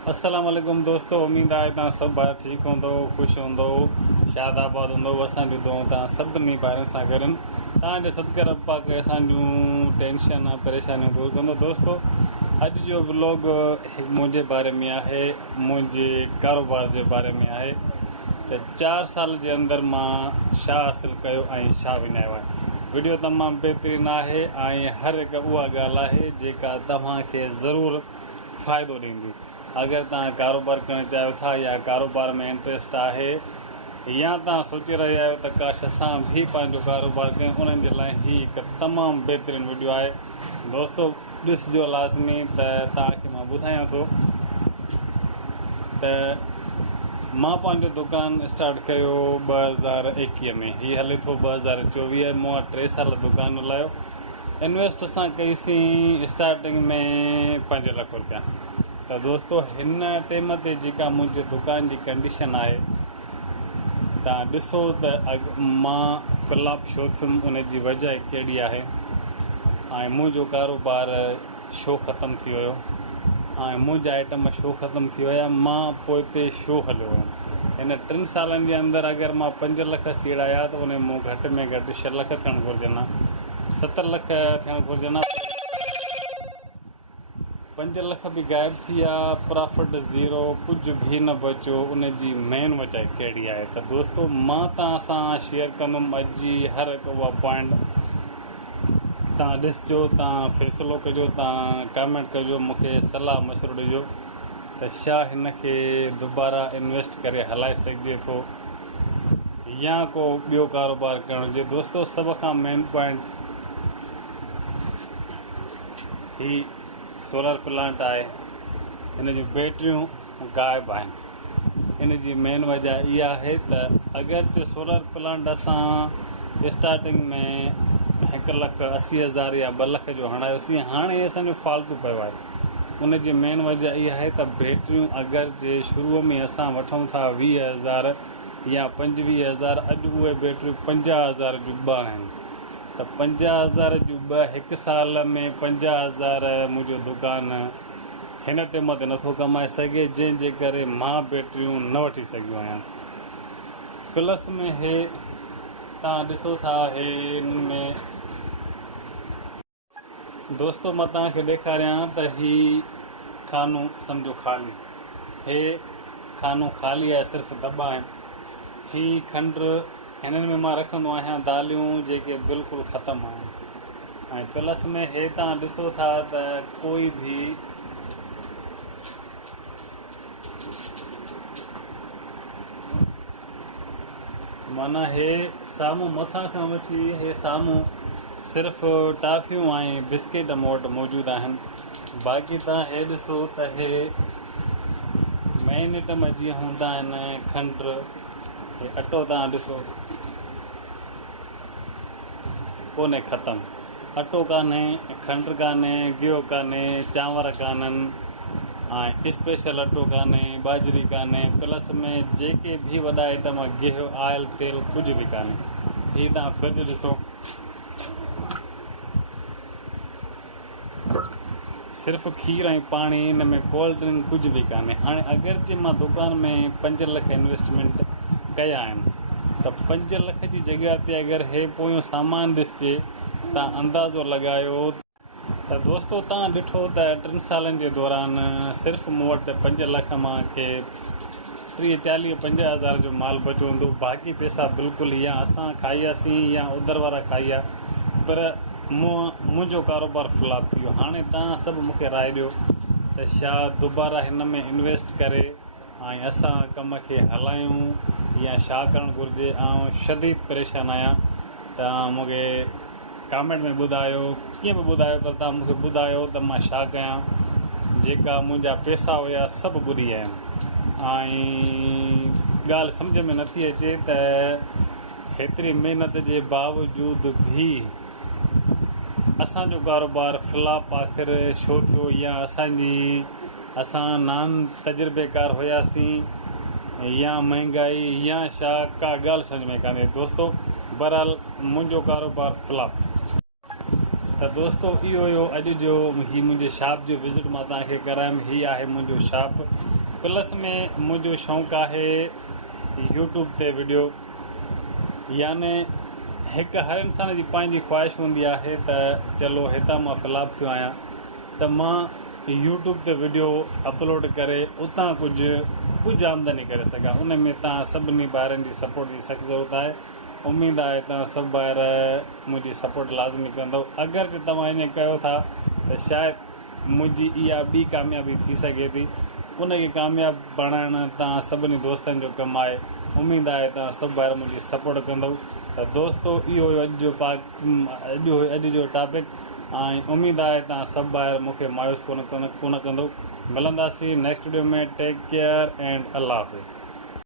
अस्सलाम वालेकुम दोस्तों, उम्मीद आहे तव्हां सभु भाउर ठीकु हूंदो, ख़ुशि हूंदो, शादाबाद हूंदो। असां बि दुआऊं तव्हां सभिनी भाउरनि सां गॾु तव्हांजे सदके रब पाक असांजूं टेंशन परेशानियूं दूरि कंदो। दोस्तो, अॼु जो व्लॉग मुंहिंजे बारे में आहे, मुंहिंजे कारोबार जे बारे में आहे त 4 साल जे अंदरि मां छा हासिलु कयो ऐं छा विञायो आहे। वीडियो तमामु बहितरीनु आहे ऐं हर हिकु उहा ॻाल्हि आहे जेका तव्हांखे ज़रूरु फ़ाइदो ॾींदी। अगरि तव्हां कारोबार करणु चाहियो था या कारोबार में इंट्रस्ट आहे या तव्हां सोचे रहिया आहियो त काश असां बि पंहिंजो कारोबार कयूं, उन्हनि जे लाइ ही हिकु तमामु बहितरीनु वीडियो आहे। दोस्तो, ॾिसजो लाज़मी। त तव्हांखे मां ॿुधायां थो त मां पंहिंजो दुकानु स्टार्ट कयो 2021 में, हीअ हले थो 2024। मूं वटि 3 साल दुकानु हलायो। इन्वेस्ट असां कईसीं स्टार्टिंग में 5 लख रुपया। त दोस्तो, हिन टाइम ते जेका मुंहिंजे दुकान जी कंडीशन आहे, तव्हां ॾिसो त मां फ्लॉप छो थियुमि, उन जी वजह कहिड़ी आहे ऐं मुंहिंजो कारोबार छो ख़तमु थी वियो ऐं मुंहिंजा आइटम छो ख़तमु थी विया, मां पोइ ते छो हलियो हुयुमि। हिन 3 सालनि जे अंदरि अगरि मां 5 लख सीड़ाया त उन मूं घटि में घटि 6 लख थियणु घुरिजनि, 7 लख थियणु घुरिजनि। 5 लख बि गायब थी विया, प्रॉफिट ज़ीरो, कुझु बि न बचियो। उन जी मेन वजह कहिड़ी आहे त दोस्तो, मां तव्हां सां शेयर कंदुमि अॼु जी हर हिकु उहा पॉइंट। तव्हां ॾिसजो, तव्हां फ़ैसिलो कजो, तव्हां कमेंट कजो, मूंखे सलाह मशवरो ॾिजो त छा हिन खे दुबारा इन्वेस्ट करे हलाए सघिजे थो या को ॿियो कारोबार करणु हुजे। दोस्तो, सभ खां मेन पॉइंट ही सोलर प्लांट आहे, हिन जूं बैटरियूं गायब आहिनि। इन जी मेन वजह इहा आहे त अगरि सोलर प्लांट असां स्टार्टिंग में 1,80,000 या 2 लख जो हणायोसीं, हाणे असांजो फालतू पियो आहे। उन जी मेन वजह इहा आहे त बैटरियूं अगरि जे शुरूअ में असां वठूं था 20,000 या 25,000, अॼु उहे बैटरियूं 50,000 जूं 2 आहिनि। त 50,000 जूं 2, हिकु साल में 50,000 मुंहिंजो दुकानु हिन टाइम ते नथो कमाए सघे, जंहिंजे करे मां बैटरियूं न वठी सघियो आहियां। प्लस में हे तव्हां ॾिसो था, हे हिन में दोस्तो मां तव्हांखे ॾेखारियां त ही खानो सम्झो ख़ाली, हे खानो ख़ाली आहे, सिर्फ़ु दॿा आहिनि। ही खंडु, हिननि में मां रखंदो आहियां दालियूं जेके बिल्कुलु ख़तमु आहिनि। ऐं प्लस में हे तव्हां ॾिसो था त कोई बि माना हे साम्हूं मथां खां वठी हे साम्हूं सिर्फ़ु टाफियूं ऐं बिस्किट मूं वटि मौजूदु आहिनि। बाक़ी तव्हां हे ॾिसो त हे मेन आइटम जीअं हूंदा आहिनि, खंडु, हे अटो तव्हां ॾिसो कोन्हे ख़तमु, अटो कान्हे, खंडु कान्हे, गिहु कान्हे, चांवर कान्हनि ऐं स्पेशल अटो कान्हे, बाजरी कान्हे। प्लस में जेके बि वॾा आइटम, गिहु, आयल, तेल, कुझु बि कान्हे। हीअ तव्हां फ्रिज ॾिसो, सिर्फ़ु खीर ऐं पाणी, हिन में कोल्ड ड्रिंक कुझु बि कान्हे। हाणे अगरि जे मां दुकान में 5 लख इन्वेस्टमेंट कया आहिनि त 5 लख जी जॻह ते अगरि हे पोयों सामान ॾिसजे, तव्हां अंदाज़ो लॻायो त दोस्तो, तव्हां ॾिठो त 3 सालनि जे दौरान सिर्फ़ु मूं वटि 5 लख मां के 30, 40, 50,000 जो माल बचियो हूंदो। बाक़ी पैसा बिल्कुलु या असां खाईयासीं या उधर वारा खाई आहे, पर मुंहिंजो कारोबार फ्लॉप थी वियो। हाणे तव्हां सभु मूंखे राय ॾियो त छा दुबारा हिन में इन्वेस्ट करे ऐं असां कम खे हलायूं या छा करणु घुरिजे। ऐं शदीद परेशान आहियां, तव्हां मूंखे कमेंट में ॿुधायो, कीअं बि ॿुधायो, पर तव्हां मूंखे ॿुधायो त मां छा कयां। जेका मुंहिंजा पैसा हुया सभु ॿुॾी विया आहिनि ऐं ॻाल्हि सम्झ में नथी अचे त हेतिरी महिनत जे बावजूद बि असांजो कारोबार फ्लॉप आख़िर छो थियो, या असां नान तजुर्बेकार हुयासीं या महांगाई या छा, का ॻाल्हि सम्झ में कान्हे। दोस्तो, बहरहाल मुंहिंजो कारोबार फ्लॉप। त दोस्तो इहो हुयो अॼु जो ही मुंहिंजे शॉप जो विज़िट मां तव्हांखे करायमि। हीअ आहे मुंहिंजो शॉप। प्लस में मुंहिंजो शौक़ु आहे यूट्यूब ते वीडियो, याने हिकु हर इंसान जी पंहिंजी ख्वाहिश हूंदी आहे त चलो हितां मां फ्लॉप थियो आहियां त मां यूट्यूब ते वीडियो अपलोड करे उतां कुझु आमदनी करे सघां। उन में तव्हां सभिनी ॿारनि जी सपोर्ट जी सख़्तु ज़रूरत आहे। उमेदु आहे तव्हां सभु ॿार मुंहिंजी सपोर्ट लाज़मी कंदव। अगरि जे तव्हां ईअं कयो था त शायदि मुंहिंजी इहा ॿी कामयाबी थी सघे थी। उनखे कामयाबु बणाइण तव्हां सभिनी दोस्तनि जो कमु आहे। उमेदु आहे तव्हां सभु ॿार मुंहिंजी सपोर्ट कंदव। त दोस्तो इहो हुयो अॼु जो टॉपिक, ऐं उमेदु आहे तव्हां सभु ॿार मूंखे मायूस कोन कंदव। मिलंदासीं नेक्स्ट वीडियो में। टेक केयर एंड अल्लाह हाफ़िज़।